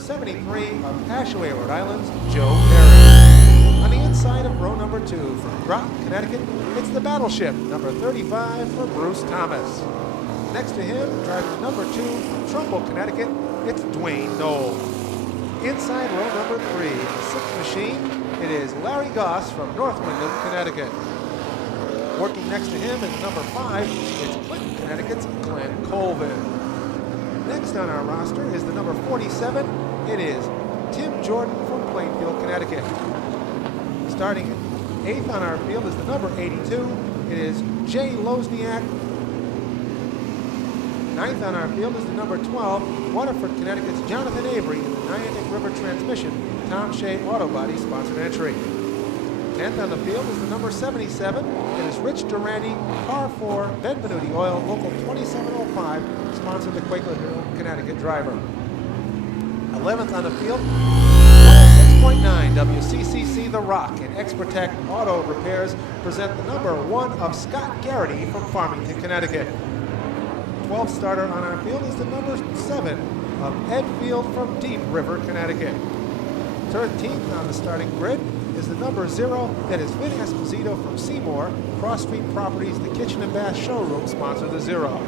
73 of Ashaway, Rhode Island's Joe Perry. On the inside of row number 2 from Groton, Connecticut, it's the Battleship, number 35 for Bruce Thomas. Next to him, driving number 2 from Trumbull, Connecticut, it's Dwayne Knoll. Inside row number 3, the 6th machine, it is Larry Goss from North Windham, Connecticut. Working next to him is number 5, it's Clinton, Connecticut's Glenn Colvin. Next on our roster is the number 47, it is Tim Jordan from Plainfield, Connecticut. Starting 8th on our field is the number 82, it is Jay Lozniak. 9th on our field is the number 12, Waterford, Connecticut's Jonathan Avery in the Niantic River Transmission, Tom Shea Auto Body sponsored entry. 10th on the field is the number 77, it is Rich Durante, Par 4, Benvenuti Oil, local 2705, sponsored the Quaker Hill, Connecticut driver. 11th on the field, 106.9 WCCC The Rock and Expertech Auto Repairs present the number 1 of Scott Garrity from Farmington, Connecticut. 12th starter on our field is the number 7 of Ed Field from Deep River, Connecticut. 13th on the starting grid is the number 0, that is Vin Esposito from Seymour, Cross Street Properties, the Kitchen and Bath Showroom sponsor the 0.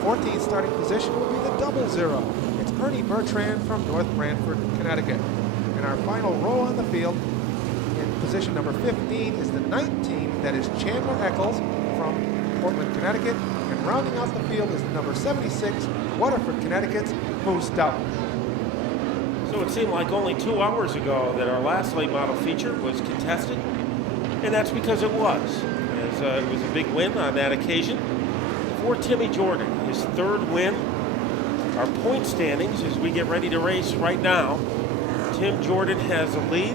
14th starting position will be the double 0. It's Ernie Bertrand from North Branford, Connecticut. And our final row on the field, in position number 15, is the 19, that is Chandler Eccles from Portland, Connecticut. And rounding out the field is the number 76, Waterford, Connecticut's Moose Stout. So it seemed like only 2 hours ago that our last late model feature was contested, and that's because it was. As it was a big win on that occasion for Timmy Jordan, his 3rd win. Our point standings as we get ready to race right now. Tim Jordan has a lead.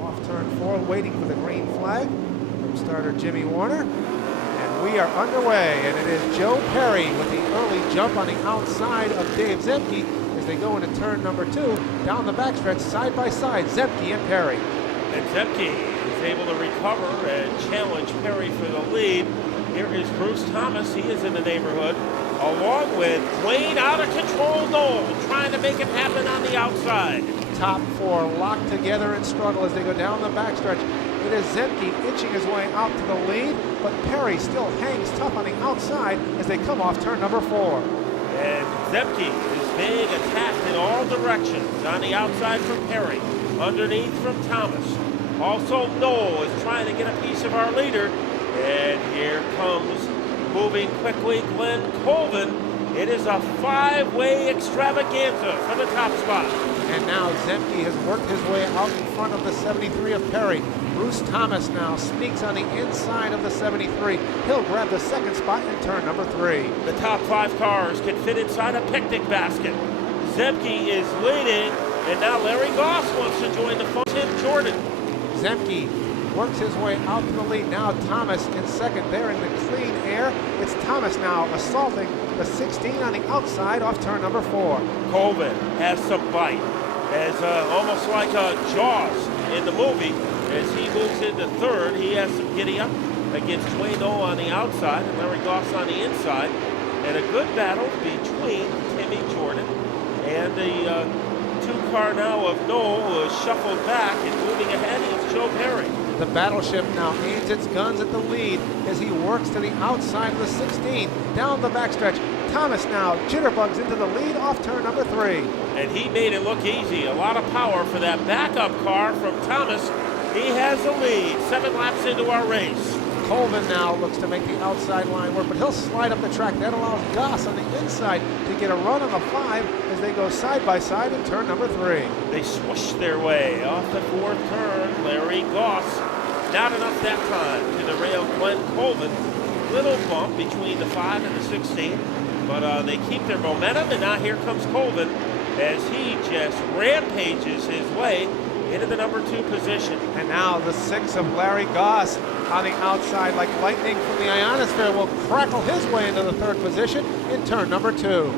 Off turn 4, waiting for the green flag from starter Jimmy Warner. And we are underway, and it is Joe Perry with the early jump on the outside of Dave Zemke as they go into turn number 2, down the backstretch, side by side, Zemke and Perry. And Zemke is able to recover and challenge Perry for the lead. Here is Bruce Thomas, he is in the neighborhood, along with Dwayne out of control Knoll, trying to make it happen on the outside. Top 4 locked together and struggle as they go down the backstretch. It is Zemke inching his way out to the lead, but Perry still hangs tough on the outside as they come off turn number 4. And Zemke is being attacked in all directions on the outside from Perry, underneath from Thomas. Also, Knoll is trying to get a piece of our leader. And here comes, moving quickly, Glenn Colvin. It is a 5-way extravaganza for the top spot. And now Zemke has worked his way out in front of the 73 of Perry. Bruce Thomas now sneaks on the inside of the 73. He'll grab the 2nd spot in turn number 3. The top 5 cars can fit inside a picnic basket. Zemke is leading, and now Larry Goss wants to join the fun. Tim Jordan. Zemke works his way out to the lead. Now Thomas in 2nd there in the clean air. It's Thomas now assaulting the 16 on the outside off turn number 4. Colvin has some bite, as almost like Jaws in the movie. As he moves into 3rd, he has some giddy up against Dwayne Knoll on the outside and Larry Goss on the inside. And a good battle between Timmy Jordan and the 2-car now of Knoll, who is shuffled back and moving ahead is Joe Perry. The Battleship now aims its guns at the lead as he works to the outside of the 16. Down the backstretch, Thomas now jitterbugs into the lead off turn number 3. And he made it look easy. A lot of power for that backup car from Thomas. He has the lead, 7 laps into our race. Colvin now looks to make the outside line work, but he'll slide up the track. That allows Goss on the inside to get a run on the 5 as they go side by side in turn number 3. They swoosh their way off the 4th turn. Larry Goss, not enough that time to derail Glenn Colvin. Little bump between the 5 and the 16, but they keep their momentum, and now here comes Colvin as he just rampages his way into the number 2 position. And now the 6 of Larry Goss on the outside like lightning from the ionosphere will crackle his way into the 3rd position in turn number 2.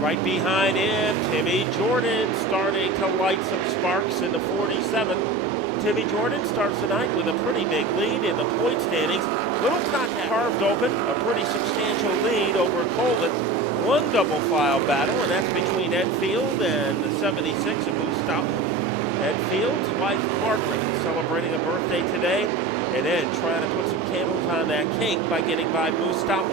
Right behind him, Timmy Jordan starting to light some sparks in the 47. Timmy Jordan starts the night with a pretty big lead in the point standings. Little contact carved open, a pretty substantial lead over Colvin. one double file battle, and that's between Ed Field and the 76 of Moose Stout. Ed Field's wife, Margaret, celebrating a birthday today, and Ed trying to put some candles on that cake by getting by Moose Stout,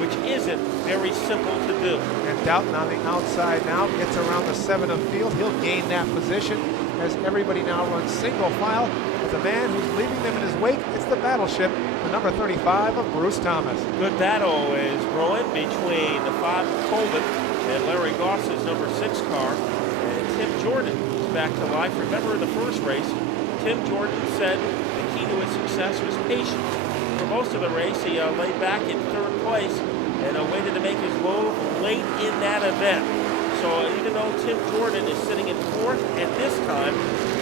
which isn't very simple to do. And Doughton on the outside now gets around the 7 of Field. He'll gain that position as everybody now runs single file. But the man who's leaving them in his wake, it's the Battleship, the number 35 of Bruce Thomas. Good battle is brewing between the 5 of Colvin and Larry Goss's number 6 car, and Tim Jordan is back to life. Remember in the first race, Tim Jordan said the key to his success was patience. For most of the race, he laid back in 3rd place and waited to make his move late in that event. So even though Tim Jordan is sitting in 4th at this time,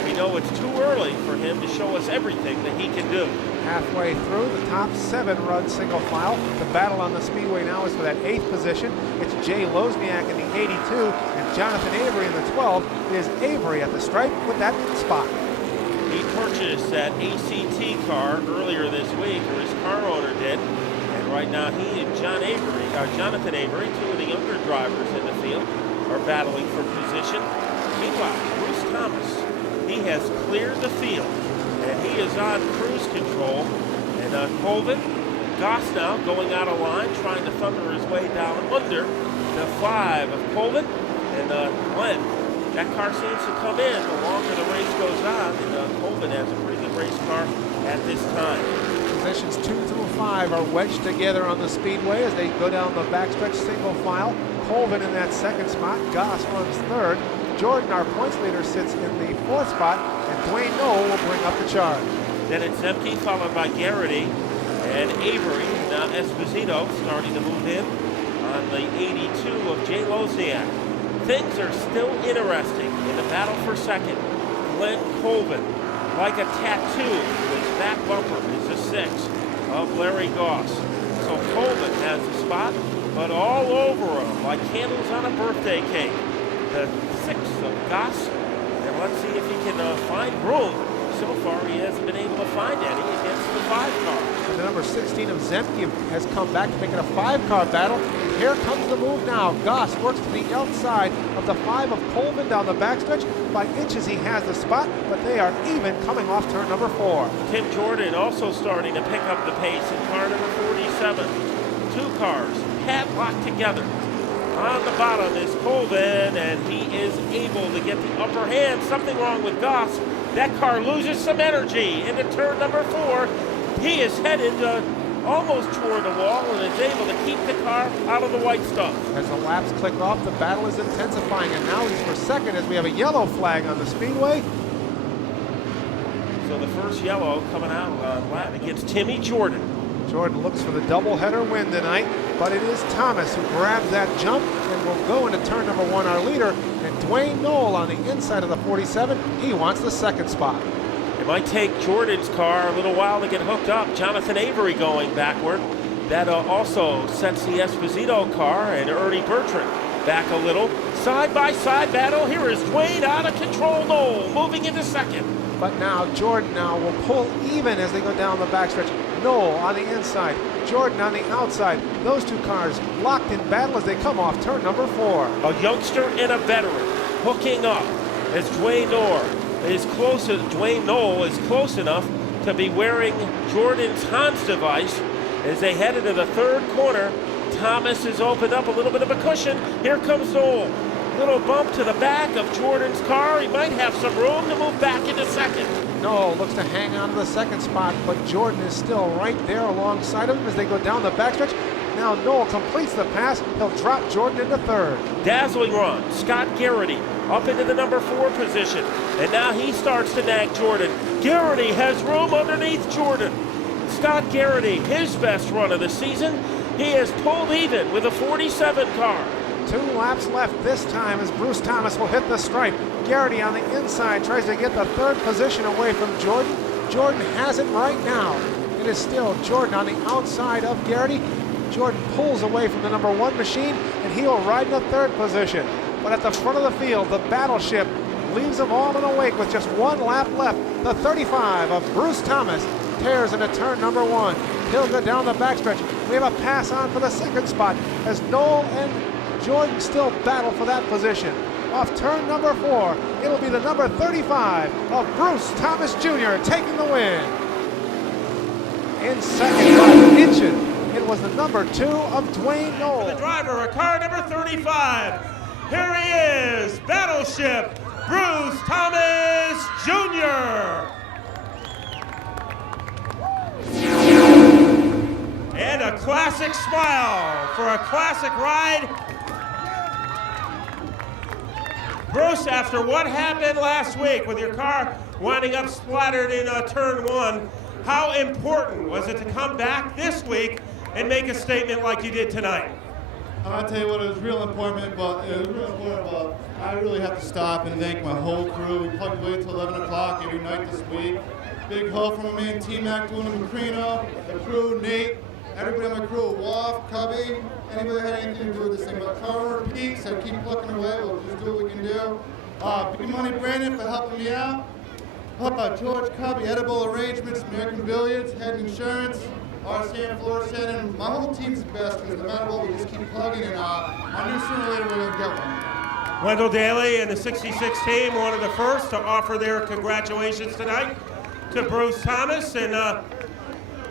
we know it's too early for him to show us everything that he can do. Halfway through, the top 7 run single file. The battle on the speedway now is for that 8th position. It's Jay Lozniak in the 82 and Jonathan Avery in the 12. It is Avery at the stripe with that spot. He purchased that ACT car earlier this week, or his car owner did. And right now he and Jonathan Avery, 2 of the younger drivers in the field, are battling for position. Meanwhile, Bruce Thomas, he has cleared the field, and he is on cruise control. And Colvin, Goss now going out of line, trying to thunder his way down under the 5 of Colvin. And Glenn, that car seems to come in the longer the race goes on, and Colvin has a pretty good race car at this time. Positions 2 through 5 are wedged together on the speedway as they go down the backstretch single file. Colvin in that 2nd spot, Goss runs 3rd. Jordan, our points leader, sits in the 4th spot, and Dwayne Knoll will bring up the charge. Then it's Zemke, followed by Garrity and Avery. Now Esposito starting to move in on the 82 of Jay Lozniak. Things are still interesting in the battle for 2nd. Glenn Colvin, like a tattoo, his back bumper is the 6 of Larry Goss. So Colvin has the spot, but all over him, like candles on a birthday cake, the 6 of Goss. And let's see if he can find room. So far, he hasn't been able to find any against the 5 car. And the number 16 of Zemke has come back to make it a 5-car battle. Here comes the move now. Goss works to the outside of the 5 of Colvin down the backstretch. By inches, he has the spot, but they are even coming off turn number 4. Tim Jordan also starting to pick up the pace in car number 47. 2 cars padlocked together. On the bottom is Colvin, and he is able to get the upper hand. Something wrong with Goss. That car loses some energy into turn number 4. He is headed almost toward the wall and is able to keep the car out of the white stuff. As the laps click off, the battle is intensifying, and now he's for 2nd as we have a yellow flag on the speedway. So the first yellow coming out on lap against Timmy Jordan. Jordan looks for the doubleheader win tonight, but it is Thomas who grabs that jump and will go into turn number 1, our leader. And Dwayne Knoll on the inside of the 47, he wants the 2nd spot. It might take Jordan's car a little while to get hooked up. Jonathan Avery going backward. That also sets the Esposito car and Ernie Bertrand back a little. Side-by-side battle. Here is Dwayne out of control. Knoll moving into 2nd. But now Jordan will pull even as they go down the backstretch. Knoll on the inside, Jordan on the outside. Those 2 cars locked in battle as they come off turn number 4. A youngster and a veteran hooking up as Dwayne Knoll is close enough to be wearing Jordan's Hans device as they head into the 3rd corner. Thomas has opened up a little bit of a cushion. Here comes Knoll. Little bump to the back of Jordan's car. He might have some room to move back into 2nd. Knoll looks to hang on to the 2nd spot, but Jordan is still right there alongside of him as they go down the backstretch. Now Knoll completes the pass. He'll drop Jordan into 3rd. Dazzling run. Scott Garrity up into the number 4 position. And now he starts to nag Jordan. Garrity has room underneath Jordan. Scott Garrity, his best run of the season. He has pulled even with a 47 car. 2 laps left this time as Bruce Thomas will hit the stripe. Garrity on the inside tries to get the 3rd position away from Jordan. Jordan has it right now. It is still Jordan on the outside of Garrity. Jordan pulls away from the number 1 machine, and he will ride in the 3rd position. But at the front of the field, the Battleship leaves them all in a wake with just 1 lap left. The 35 of Bruce Thomas tears into turn number 1. He'll go down the backstretch. We have a pass on for the 2nd spot as Knoll and Jordan still battle for that position. Off turn number 4, it'll be the number 35 of Bruce Thomas Jr. taking the win. In second by inches, it was the number 2 of Dwayne Knoll. The driver of car number 35. Here he is, Battleship Bruce Thomas Jr. And a classic smile for a classic ride. Bruce, after what happened last week with your car winding up splattered in turn 1, how important was it to come back this week and make a statement like you did tonight? I'll tell you what, it was real important, but I really have to stop and thank my whole crew. We plugged away till 11 o'clock every night this week. Big help from my man T-Mac doing the Macrino, the crew, Nate, everybody on my crew, Woff, Cubby, anybody that had anything to do with this thing. But Carter, Peaks, I keep plucking away, we'll just do what we can do. Big money Brandon for helping me out. George Cubby, Edible Arrangements, American Billiards, Head Insurance, RCN, Florissant, and my whole team's the best because no matter what, we just keep plugging, and I knew sooner or later we're going to get one. Wendell Daly and the 66 team, one of the first to offer their congratulations tonight to Bruce Thomas, and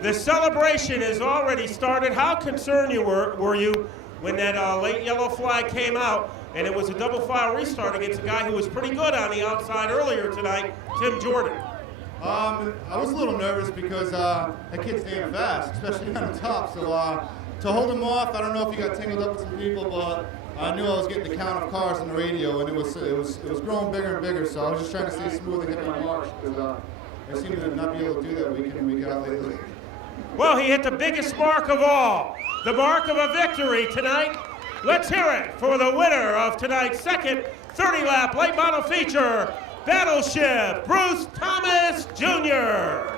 the celebration has already started. How concerned were you when that late yellow flag came out and it was a double file restart against a guy who was pretty good on the outside earlier tonight, Tim Jordan? I was a little nervous because that kid's damn fast, especially on the top. So to hold him off, I don't know if he got tangled up with some people, but I knew I was getting the count of cars on the radio, and it was growing bigger and bigger. So I was just trying to stay smooth and hit my marks because I seem to not be able to do that week in and week out lately. Well, he hit the biggest mark of all, the mark of a victory tonight. Let's hear it for the winner of tonight's second 30-lap late model feature, Battleship Bruce Thomas Jr.